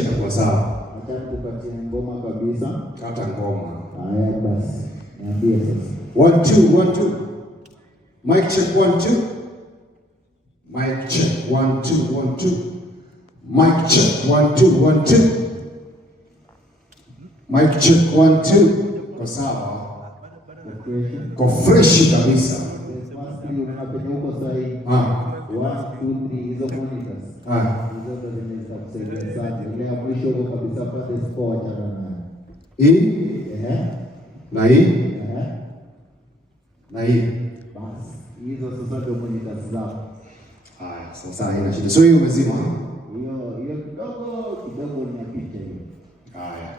Kwa sawa. Nataka kupatia ngoma kabisa. Kata ngoma. Haya basi. Niambie sasa. 1 2 1 2. Mic check 1 2. Mic check 1 2 1 2. Mic check 1 2 1 2. Mic check 1 2. Kwa sawa. Kwa fresh kabisa. Unapenda sahi. 1 2 3 hizo monitors. Hizo ndio zinaweza kusaidia sana. Ile ya mwisho kabisa pale sport chana. Hii? Na hii? Na hii. Basi hizo sasa ndio monitors zao. Sasa haina shida. So hiyo umezima? Hiyo kidogo ni picha hiyo.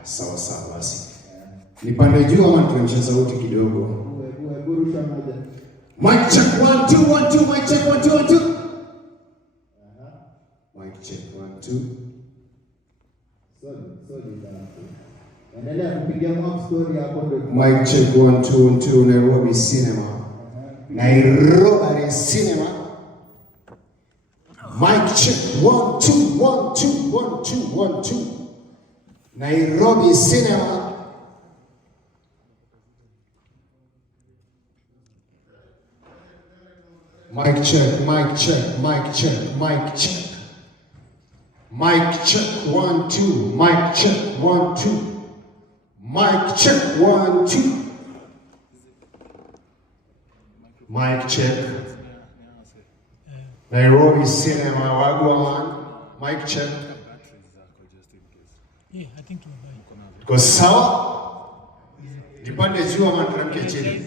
Sawa sawa basi. Nipande juu ama tuemshe sauti kidogo? Burusha moja. Mic check 1 2 1 2. Mic check 1 2 1 2. Mic check 1 2. Sorry dada. Endelea kupiga mob story hapo ndio. Mic check 1 2 1 2. Nairobi Cinema. Nairobi Cinema. Mic check 1 2 1 2 1 2 1 2. Nairobi Cinema. Mic check, mic check, mic check, mic check. Mic check 1 2. Mic check 1 2. Mic check 1 2. Mic check. Nairobi Cinema Wagwan. Mic check. Yeah, I think to buy. Kwa sawa? Dipande juu ama turamke chini.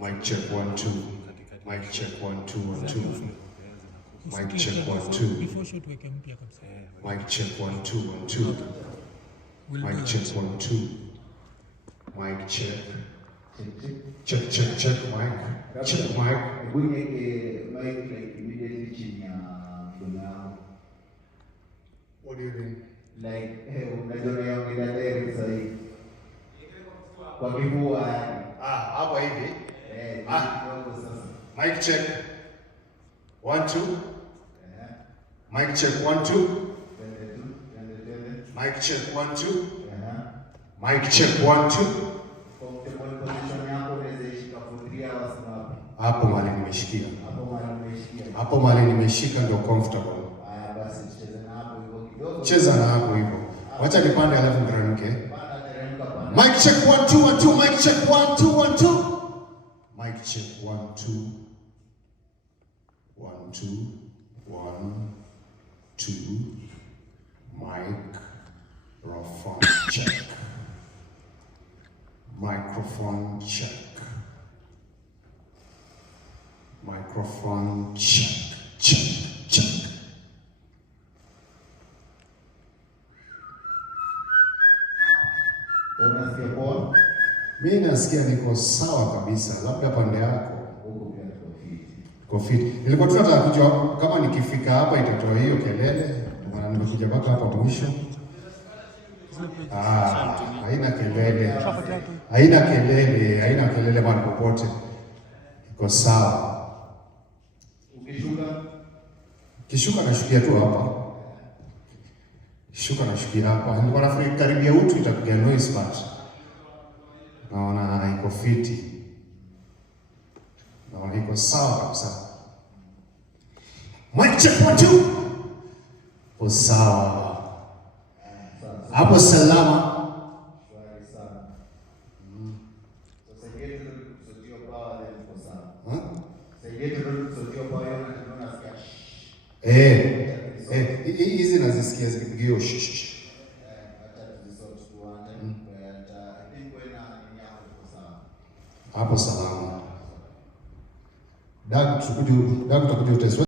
Mic check 1 2. Mic check 1 2 1 2. Mic check 1 2. Before shot weke mpya kabisa. Mic check 1 2 1 2. Mic check 1 2. Mic check. Check mic. Check mic. Bunye mic like immediately chini ya kuna. What do you mean? Like unajua yangu ile sahi. Kwa kifua Hapa hivi. Mic check 1 2. Mic check 1 2. Mic check 1 2. Mic check 1 2. Hapo mali nimeshikia. Hapo mali nimeshika ndio comfortable. Basi cheza na hapo hivyo kidogo. Cheza na hapo hivyo. Wacha nipande alafu niteremke. Mic check 1 2 1 2. Mic check 1 2 1 2. Mic check 1 2. 1 2 1 2. Microphone check. Microphone check. Microphone check. Check. Unasikia poa? Mimi nasikia niko sawa kabisa, labda pande yako uko fit. Nilikuwa tunataka kujua kama nikifika hapa itatoa hiyo kelele, maana nimekuja mpaka hapa mwisho. Haina kelele. Haina kelele bado popote. Iko sawa. Ukishuka nashukia tu hapa. Nashukia hapa. Nilikuwa nafikiri karibia utu itakuja noise part. Naona iko fiti. Naona iko sawa kabisa. Mic check 1 2. Hapo sawa. Hapo salama. Hizi nazisikia zikipigio hapo salama. Dak tutakuja uteswa.